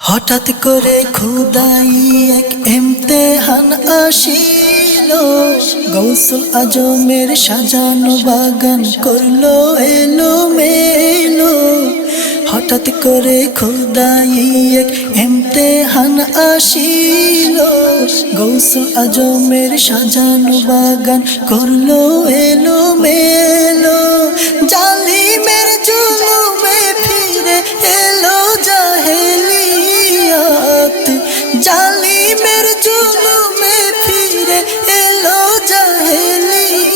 হঠাৎ করে খোদাই এক ইমতিহান আসিল, গৌসুল আজমের সাজানো বাগান করলো এলোমেলো। হঠাৎ করে খোদাই এক ইমতিহান আসিল, গৌসুল আজমের সাজানো বাগান করলো এলোমেলো। জালিমের জুলুমে ফিরে এলো জাহেলিয়াত, জালিমের জুলুমে ফিরে এলো জাহেলিয়াত।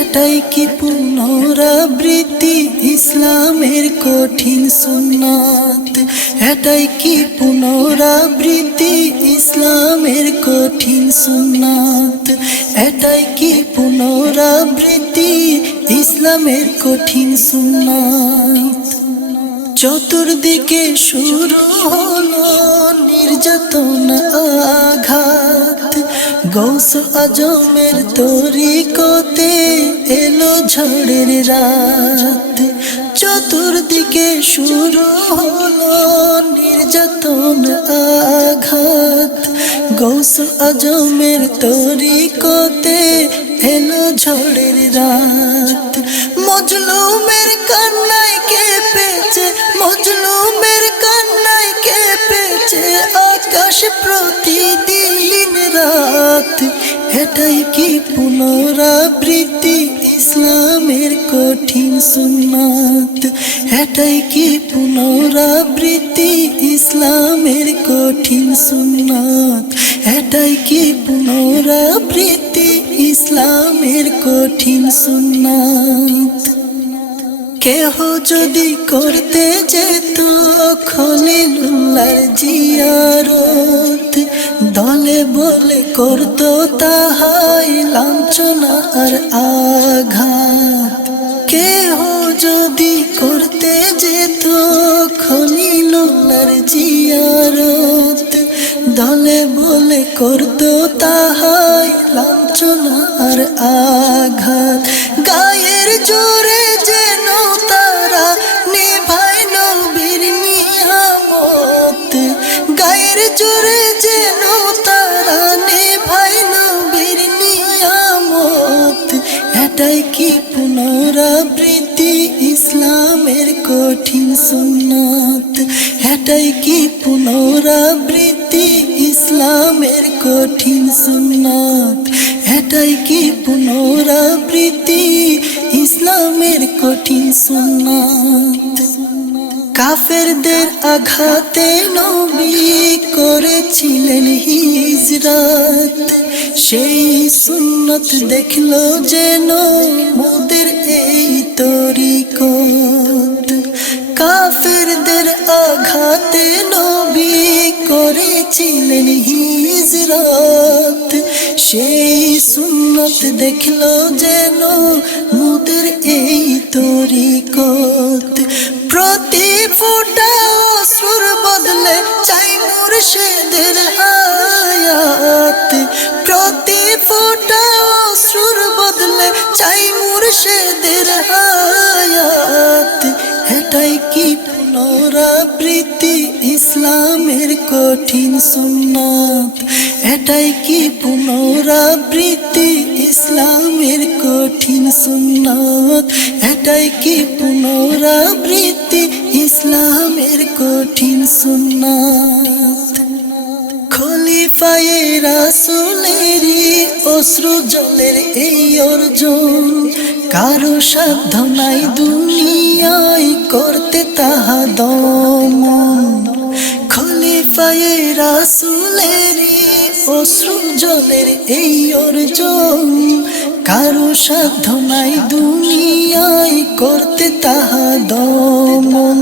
এটাই কি পুনরাবৃত্তি ইসলামের কঠিন সুন্নাত? এটাই কি পুনরাবৃত্তি ইসলামের কঠিন সুন্নাত? এটাই কি পুনরাবৃত্তি ইসলামের কঠিন সুন্নাত? চতুর্দিকে শুরু হলো নির্যাতন আঘাত, গৌসুল আজমের তরিকতে এলো ঝড়ের রাত। চতুর্দিকে শুরু হলো নির্যাতন আঘাত, গৌসুল আজমের তরিকতে এলো ঝড়ের রাত। মজলুমের কান্নায় কেঁপেছে, মজলুমের কান্নায় কেঁপেছে আকাশ প্রতিদিন রাত। এটাই কি পুনরাবৃত্তি ইসলামের কঠিন সুন্নাত? এটাই কি পুনরাবৃত্তি ইসলামের কঠিন সুন্নাত? এটাই কি পুনরাবৃত্তি ইসলামের কঠিন সুন্নাত? কেহ যদি করতে যেত খলিলুল্লাহর জিয়ারত, দলে বলে করত তাহাই লাঞ্ছনা আর আঘাত। কেহ যদি করতে যেত খলিলুল্লাহর জিয়ারত, দলে বলে করত তাহাই লাঞ্ছনা আর আঘাত। গায়ের জোরে যেন তারা নিভায় নবীর নিয়ামত, গায়ের জোরে যেন তারা নিভায় নবীর নিয়ামত। এটাই কি পুনরাবৃত্তি ইসলামের কঠিন সুন্নাত? এটাই কি পুনরাবৃত্তি ইসলামের কঠিন সুন্নাত? এটাই কি পুনরাবৃত্তি ইসলামের কঠিন সুন্নাত? কাফেরদের আঘাতে নবী করেছিলেন হিজরত, সেই সুন্নত দেখলো যেন মোদের এই তরিকত। কাফেরদের আঘাতে নবী করেছিলেন হিজরত, সেই সুন্নত দেখলো যেন মোদের এই তরিকত। প্রতি ফোঁটা অশ্রুর বদলে চাই মুর্শিদের আয়াত, প্রতি ফোঁটা অশ্রুর বদলে চাই মুর্শিদের আয়াত। এটাই কি পুনরাবৃত্তি ইসলামের কঠিন সুন্নাত? এটাই কি পুনরাবৃত্তি ইসলামের কঠিন সুন্নাত? এটাই কি পুনরাবৃত্তি ইসলামের কঠিন সুন্নাত? খলিফায়ে রাসূলেরই অশ্রু জলের এই অর্জন, কারো সাধ্য নাই দুনিয়ায় করতে তাহা দমন। খলিফায়ে রাসূলেরই অশ্রু জলের এই অর্জন, কারো সাধ্য নাই দুনিয়ায় করতে তাহা দমন।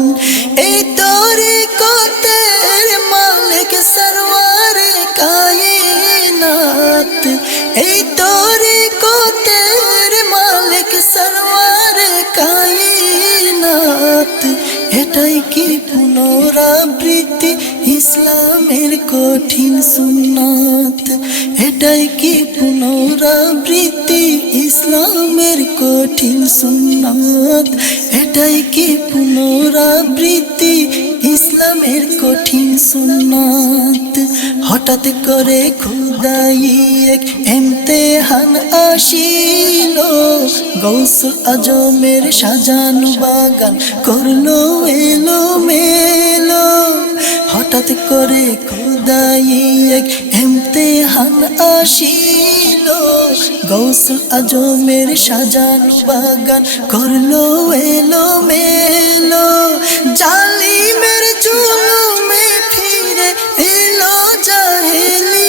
এই তরিকতের মালিক সরওয়ারে কায়নাত, এই তরিকতের মালিক সরওয়ারে কায়নাত। এটাই কি পুনরাবৃত্তি ইসলামের কঠিন সুন্নাত? এটাই কি পুনরাবৃত্তি ইসলামের কঠিন সুন্নাত? এটাই কি পুনরাবৃত্তি ইসলাম ইসলামের কঠিন সুন্নাত। হঠাৎ করে খোদাই এক ইমতিহান আসিল, গৌসুল আজমের সাজানো বাগান করলো এলোমেলো। হঠাৎ করে খোদাই এক ইমতিহান আসিল, গৌসুল আজমের সাজানো বাগান করলো এলোমেলো। জালিমের জুলুমে ফিরে এলো জাহেলিয়াত।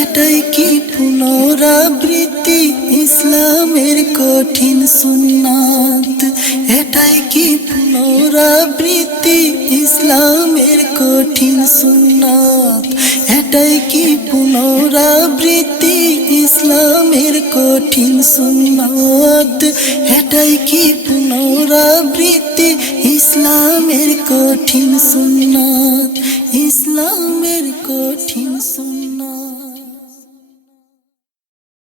এটাই কি পুনরাবৃত্তি ইসলামের কঠিন সুন্নাত? এটাই কি পুনরাবৃত্তি ইসলামের কঠিন সুন্নাত? এটাই কি পুনরাবৃত্তি ইসলামের কঠিন সুন্নাত? এটাই কি পুনরাবৃত্তি ইসলামের কঠিন সুন্নাত? ইসলামের কঠিন সুন্নাত।